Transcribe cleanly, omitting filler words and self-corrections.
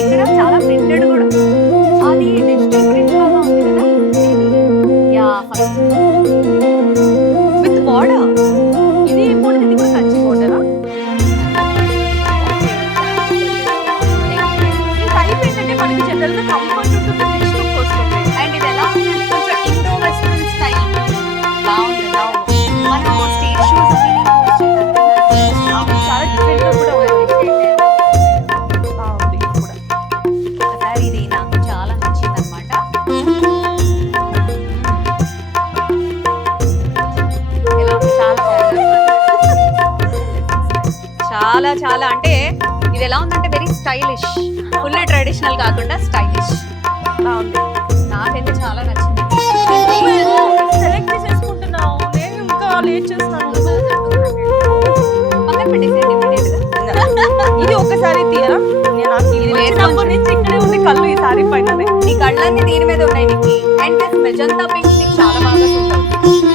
ఇక్కడ చాలా ప్రింటెడ్ కూడా. అది డిజిటల్ ప్రింట్ లాగా ఉంది కదా. Yeah first with border. ఇది ఇప్పుడు ఇది కూడా కంచి బార్డరా? ఈ టైప్ ఏంటంటే మనకి జనరల్ గా కంఫర్ట్ ఉంటుంది, రిచ్ లుక్ వస్తుంది. అండ్ ఇది ఎలా ఉందంటే కొంచెం ఇండో వెస్టర్న్ స్టైల్ బాగుంది. మనం స్టేజ్ షూస్ చాలా డిఫరెంట్ గా కూడా బాగుంది. ఇది కూడా ఒకసారి ఇది నాకు చాలా నచ్చింది అనమాట. ఎలా ఉంది? చాలా చాలా అంటే ఇది ఎలా ఉందంటే వెరీ స్టైలిష్, ఫుల్ ట్రెడిషనల్ కాకుండా స్టైలిష్ బాగుంది. నాకైతే చాలా నచ్చింది. సెలెక్ట్ చేసుకుంటున్నావు, నేను ఇంకా లేట్ చేస్తాను. పక్కన పెట్టేసేయండి immediate గా. ఇది ఒకసారి తీయరా? నేను నాకు ఇది వేసినప్పటి నుంచి ఇక్కడే ఉంది కళ్ళు ఈ సారీ పైన. నీ కళ్ళన్నీ దీని మీద ఉన్నాయి నీకు. అండ్ దిస్ మెజంతా పింక్ నీకు చాలా బాగా సూట్ అవుతుంది.